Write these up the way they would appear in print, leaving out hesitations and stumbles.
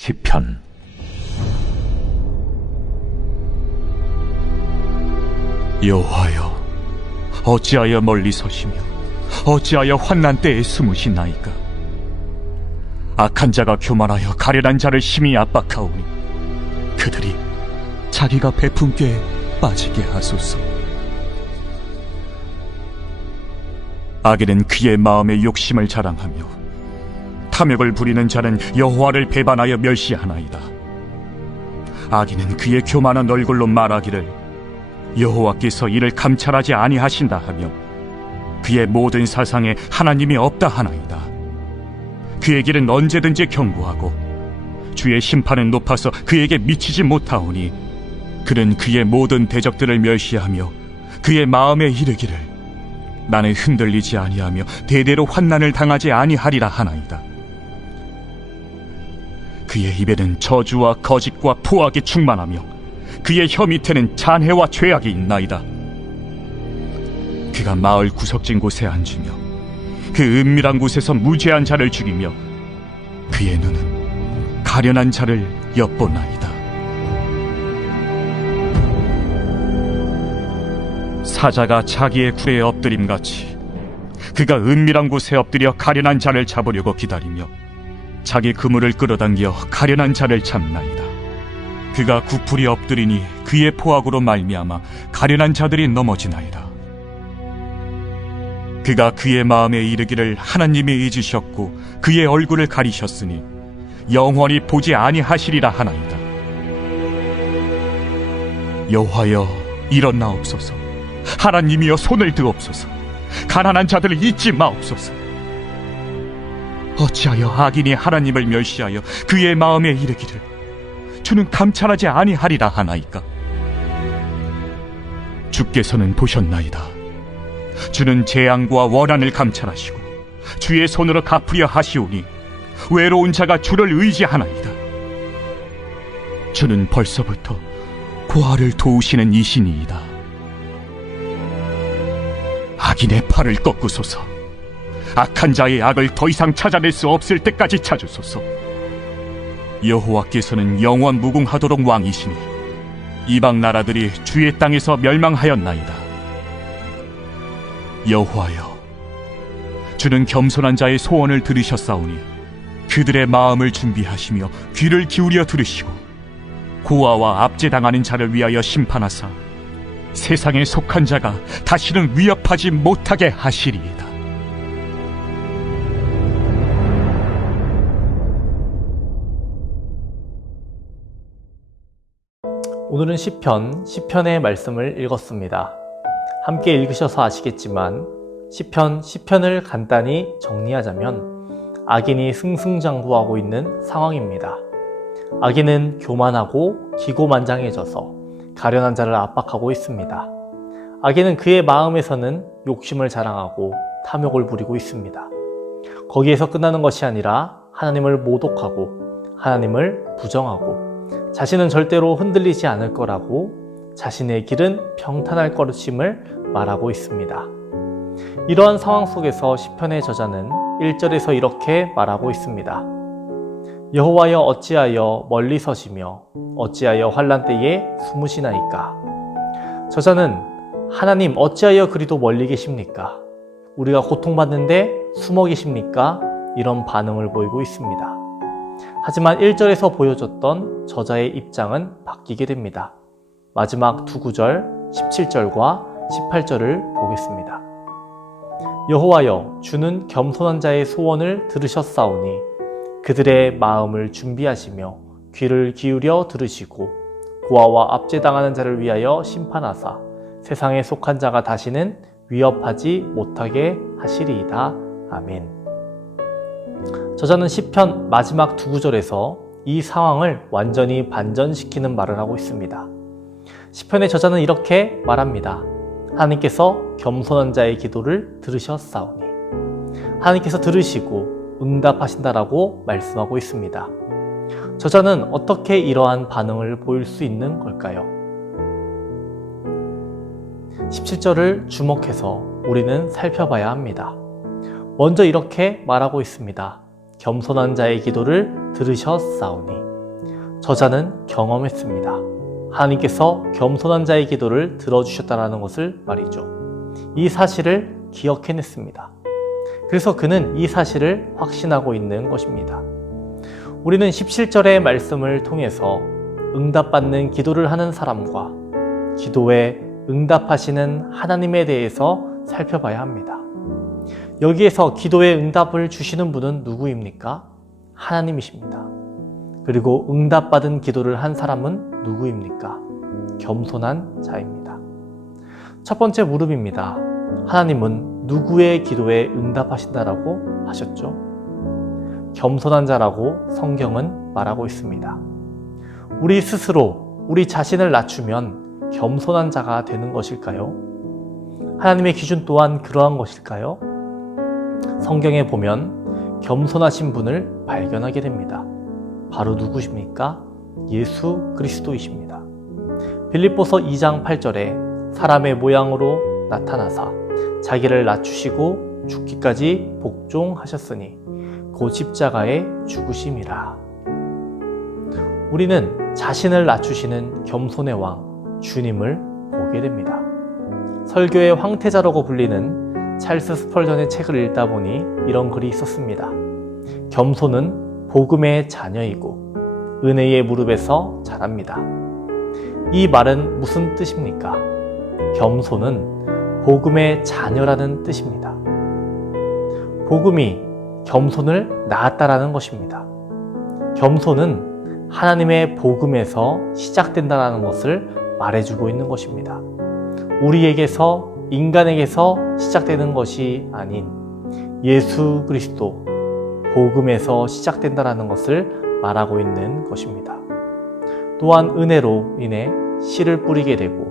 시편. 여호와여, 어찌하여 멀리 서시며 어찌하여 환난 때에 숨으시나이까? 악한 자가 교만하여 가련한 자를 심히 압박하오니 그들이 자기가 베푼 꾀에 빠지게 하소서. 악인은 그의 마음의 욕심을 자랑하며 탐욕을 부리는 자는 여호와를 배반하여 멸시하나이다. 악인은 그의 교만한 얼굴로 말하기를 여호와께서 이를 감찰하지 아니하신다 하며 그의 모든 사상에 하나님이 없다 하나이다. 그의 길은 언제든지 견고하고 주의 심판은 높아서 그에게 미치지 못하오니 그는 그의 모든 대적들을 멸시하며 그의 마음에 이르기를 나는 흔들리지 아니하며 대대로 환난을 당하지 아니하리라 하나이다. 그의 입에는 저주와 거짓과 포악이 충만하며 그의 혀 밑에는 잔해와 죄악이 있나이다. 그가 마을 구석진 곳에 앉으며 그 은밀한 곳에서 무죄한 자를 죽이며 그의 눈은 가련한 자를 엿보나이다. 사자가 자기의 굴에 엎드림같이 그가 은밀한 곳에 엎드려 가련한 자를 잡으려고 기다리며 자기 그물을 끌어당겨 가련한 자를 잡나이다. 그가 구풀이 엎드리니 그의 포악으로 말미암아 가련한 자들이 넘어지나이다. 그가 그의 마음에 이르기를 하나님이 잊으셨고 그의 얼굴을 가리셨으니 영원히 보지 아니하시리라 하나이다. 여호와여, 일어나옵소서. 하나님이여, 손을 드옵소서. 가난한 자들을 잊지 마옵소서. 어찌하여 악인이 하나님을 멸시하여 그의 마음에 이르기를 주는 감찰하지 아니하리라 하나이까? 주께서는 보셨나이다. 주는 재앙과 원한을 감찰하시고 주의 손으로 갚으려 하시오니 외로운 자가 주를 의지하나이다. 주는 벌써부터 고아를 도우시는 이신이이다. 악인의 팔을 꺾으소서. 악한 자의 악을 더 이상 찾아낼 수 없을 때까지 찾으소서. 여호와께서는 영원 무궁하도록 왕이시니 이방 나라들이 주의 땅에서 멸망하였나이다. 여호와여, 주는 겸손한 자의 소원을 들으셨사오니 그들의 마음을 준비하시며 귀를 기울여 들으시고 고아와 압제당하는 자를 위하여 심판하사 세상에 속한 자가 다시는 위협하지 못하게 하시리이다. 오늘은 시편의 말씀을 읽었습니다. 함께 읽으셔서 아시겠지만 시편을 간단히 정리하자면 악인이 승승장구하고 있는 상황입니다. 악인은 교만하고 기고만장해져서 가련한 자를 압박하고 있습니다. 악인은 그의 마음에서는 욕심을 자랑하고 탐욕을 부리고 있습니다. 거기에서 끝나는 것이 아니라 하나님을 모독하고 하나님을 부정하고 자신은 절대로 흔들리지 않을 거라고 자신의 길은 평탄할 것임을 말하고 있습니다. 이러한 상황 속에서 시편의 저자는 1절에서 이렇게 말하고 있습니다. 여호와여, 어찌하여 멀리 서시며 어찌하여 환난 때에 숨으시나이까? 저자는 하나님, 어찌하여 그리도 멀리 계십니까? 우리가 고통받는데 숨어 계십니까? 이런 반응을 보이고 있습니다. 하지만 1절에서 보여줬던 저자의 입장은 바뀌게 됩니다. 마지막 두 구절 17절과 18절을 보겠습니다. 여호와여, 주는 겸손한 자의 소원을 들으셨사오니 그들의 마음을 준비하시며 귀를 기울여 들으시고 고아와 압제당하는 자를 위하여 심판하사 세상에 속한 자가 다시는 위협하지 못하게 하시리이다. 아멘. 저자는 시편 마지막 두 구절에서 이 상황을 완전히 반전시키는 말을 하고 있습니다. 시편의 저자는 이렇게 말합니다. 하나님께서 겸손한 자의 기도를 들으셨사오니, 하나님께서 들으시고 응답하신다라고 말씀하고 있습니다. 저자는 어떻게 이러한 반응을 보일 수 있는 걸까요? 17절을 주목해서 우리는 살펴봐야 합니다. 먼저 이렇게 말하고 있습니다. 겸손한 자의 기도를 들으셨사오니. 저자는 경험했습니다. 하나님께서 겸손한 자의 기도를 들어주셨다는 것을 말이죠. 이 사실을 기억해냈습니다. 그래서 그는 이 사실을 확신하고 있는 것입니다. 우리는 17절의 말씀을 통해서 응답받는 기도를 하는 사람과 기도에 응답하시는 하나님에 대해서 살펴봐야 합니다. 여기에서 기도에 응답을 주시는 분은 누구입니까? 하나님이십니다. 그리고 응답받은 기도를 한 사람은 누구입니까? 겸손한 자입니다. 첫 번째 무릎입니다. 하나님은 누구의 기도에 응답하신다라고 하셨죠? 겸손한 자라고 성경은 말하고 있습니다. 우리 스스로 우리 자신을 낮추면 겸손한 자가 되는 것일까요? 하나님의 기준 또한 그러한 것일까요? 성경에 보면 겸손하신 분을 발견하게 됩니다. 바로 누구십니까? 예수 그리스도이십니다. 빌립보서 2장 8절에 사람의 모양으로 나타나사 자기를 낮추시고 죽기까지 복종하셨으니 곧 십자가에 죽으심이라. 우리는 자신을 낮추시는 겸손의 왕 주님을 보게 됩니다. 설교의 황태자라고 불리는 찰스 스펄전의 책을 읽다 보니 이런 글이 있었습니다. 겸손은 복음의 자녀이고 은혜의 무릎에서 자랍니다. 이 말은 무슨 뜻입니까? 겸손은 복음의 자녀라는 뜻입니다. 복음이 겸손을 낳았다라는 것입니다. 겸손은 하나님의 복음에서 시작된다는 것을 말해주고 있는 것입니다. 우리에게서, 인간에게서 시작되는 것이 아닌 예수 그리스도 복음에서 시작된다는 것을 말하고 있는 것입니다. 또한 은혜로 인해 씨를 뿌리게 되고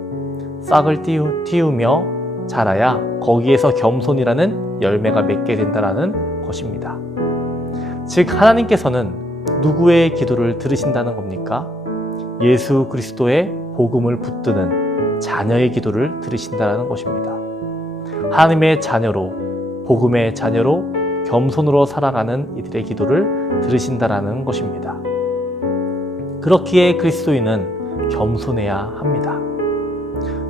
싹을 틔우며 자라야 거기에서 겸손이라는 열매가 맺게 된다는 것입니다. 즉 하나님께서는 누구의 기도를 들으신다는 겁니까? 예수 그리스도의 복음을 붙드는 자녀의 기도를 들으신다는 것입니다. 하나님의 자녀로, 복음의 자녀로 겸손으로 살아가는 이들의 기도를 들으신다는 것입니다. 그렇기에 그리스도인은 겸손해야 합니다.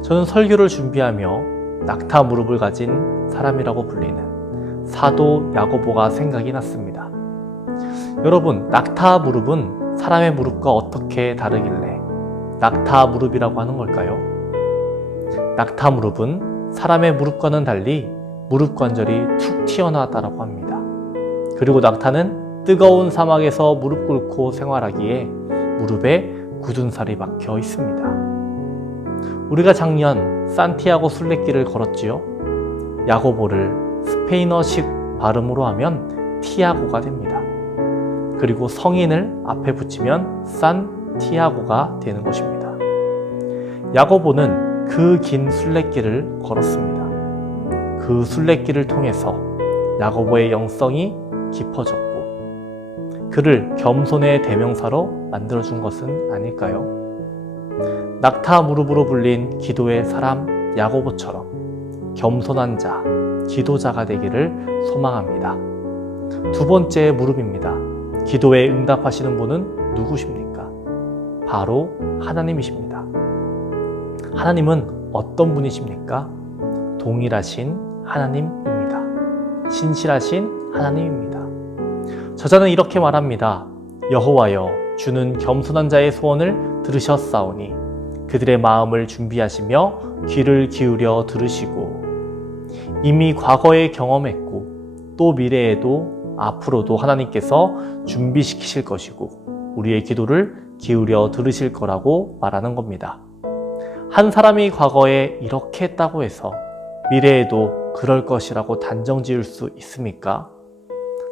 저는 설교를 준비하며 낙타 무릎을 가진 사람이라고 불리는 사도 야고보가 생각이 났습니다. 여러분, 낙타 무릎은 사람의 무릎과 어떻게 다르길래 낙타 무릎이라고 하는 걸까요? 낙타 무릎은 사람의 무릎과는 달리 무릎 관절이 툭 튀어나왔다고 합니다. 그리고 낙타는 뜨거운 사막에서 무릎 꿇고 생활하기에 무릎에 굳은 살이 박혀 있습니다. 우리가 작년 산티아고 순례길을 걸었지요. 야고보를 스페인어식 발음으로 하면 티아고가 됩니다. 그리고 성인을 앞에 붙이면 산티아고가 되는 것입니다. 야고보는 그 긴 순례길을 걸었습니다. 그 순례길을 통해서 야고보의 영성이 깊어졌고 그를 겸손의 대명사로 만들어준 것은 아닐까요? 낙타 무릎으로 불린 기도의 사람 야고보처럼 겸손한 자, 기도자가 되기를 소망합니다. 두 번째 무릎입니다. 기도에 응답하시는 분은 누구십니까? 바로 하나님이십니다. 하나님은 어떤 분이십니까? 동일하신 하나님입니다. 신실하신 하나님입니다. 저자는 이렇게 말합니다. 여호와여, 주는 겸손한 자의 소원을 들으셨사오니 그들의 마음을 준비하시며 귀를 기울여 들으시고 이미 과거에 경험했고 또 미래에도 앞으로도 하나님께서 준비시키실 것이고 우리의 기도를 기울여 들으실 거라고 말하는 겁니다. 한 사람이 과거에 이렇게 했다고 해서 미래에도 그럴 것이라고 단정 지을 수 있습니까?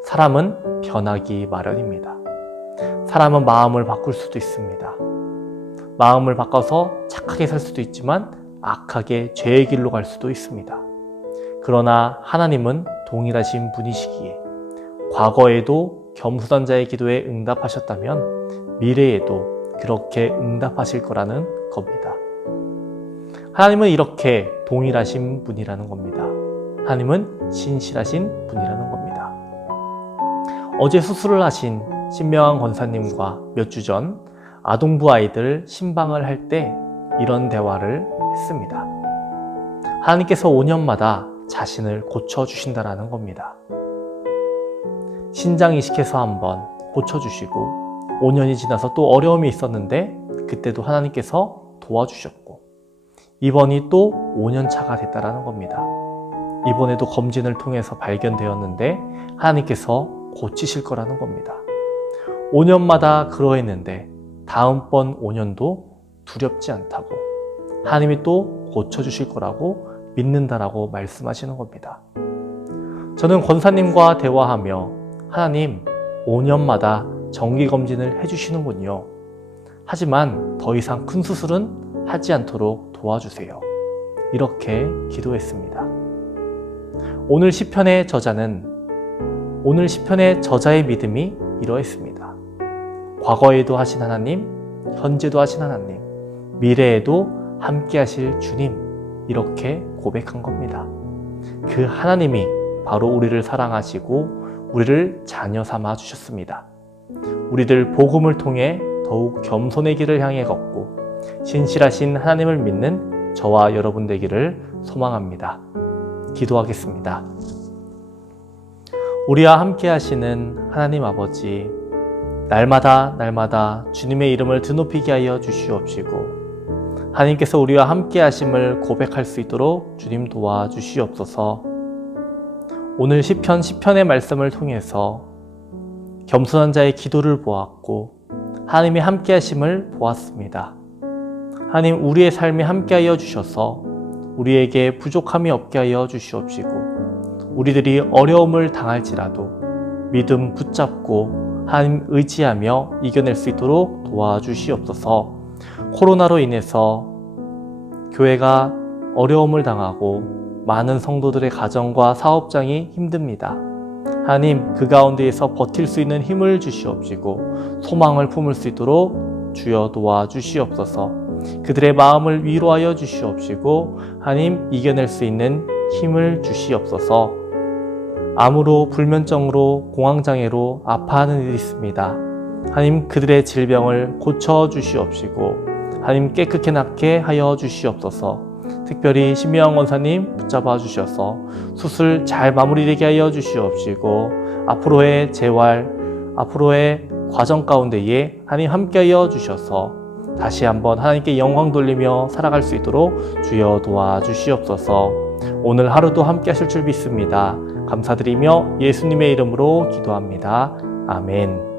사람은 변하기 마련입니다. 사람은 마음을 바꿀 수도 있습니다. 마음을 바꿔서 착하게 살 수도 있지만 악하게 죄의 길로 갈 수도 있습니다. 그러나 하나님은 동일하신 분이시기에 과거에도 겸손한 자의 기도에 응답하셨다면 미래에도 그렇게 응답하실 거라는 겁니다. 하나님은 이렇게 동일하신 분이라는 겁니다. 하나님은 신실하신 분이라는 겁니다. 어제 수술을 하신 신명한 권사님과 몇 주 전 아동부 아이들 신방을 할 때 이런 대화를 했습니다. 하나님께서 5년마다 자신을 고쳐주신다라는 겁니다. 신장 이식해서 한번 고쳐주시고 5년이 지나서 또 어려움이 있었는데 그때도 하나님께서 도와주셨고 이번이 또 5년 차가 됐다라는 겁니다. 이번에도 검진을 통해서 발견되었는데 하나님께서 고치실 거라는 겁니다. 5년마다 그러했는데 다음번 5년도 두렵지 않다고 하나님이 또 고쳐주실 거라고 믿는다라고 말씀하시는 겁니다. 저는 권사님과 대화하며 하나님 5년마다 정기검진을 해주시는군요. 하지만 더 이상 큰 수술은 하지 않도록 도와주세요. 이렇게 기도했습니다. 오늘 시편의 저자의 믿음이 이러했습니다. 과거에도 하신 하나님, 현재도 하신 하나님, 미래에도 함께 하실 주님, 이렇게 고백한 겁니다. 그 하나님이 바로 우리를 사랑하시고 우리를 자녀 삼아 주셨습니다. 우리들 복음을 통해 더욱 겸손의 길을 향해 걷고 신실하신 하나님을 믿는 저와 여러분 되기를 소망합니다. 기도하겠습니다. 우리와 함께 하시는 하나님 아버지, 날마다 주님의 이름을 드높이게 하여 주시옵시고 하나님께서 우리와 함께 하심을 고백할 수 있도록 주님 도와주시옵소서. 오늘 시편의 말씀을 통해서 겸손한 자의 기도를 보았고 하나님의 함께 하심을 보았습니다. 하나님, 우리의 삶에 함께 하여 주셔서 우리에게 부족함이 없게 하여 주시옵시고 우리들이 어려움을 당할지라도 믿음 붙잡고 하나님 의지하며 이겨낼 수 있도록 도와주시옵소서. 코로나로 인해서 교회가 어려움을 당하고 많은 성도들의 가정과 사업장이 힘듭니다. 하나님, 그 가운데에서 버틸 수 있는 힘을 주시옵시고 소망을 품을 수 있도록 주여 도와주시옵소서. 그들의 마음을 위로하여 주시옵시고 하나님, 이겨낼 수 있는 힘을 주시옵소서. 암으로 불면증으로 공황장애로 아파하는 일이 있습니다. 하나님, 그들의 질병을 고쳐 주시옵시고 하나님, 깨끗게 낫게 하여 주시옵소서. 특별히 심혜영 원사님 붙잡아 주셔서 수술 잘 마무리되게 하여 주시옵시고 앞으로의 재활, 앞으로의 과정 가운데에 하나님 함께 하여 주셔서 다시 한번 하나님께 영광 돌리며 살아갈 수 있도록 주여 도와주시옵소서. 오늘 하루도 함께 하실 줄 믿습니다. 감사드리며 예수님의 이름으로 기도합니다. 아멘.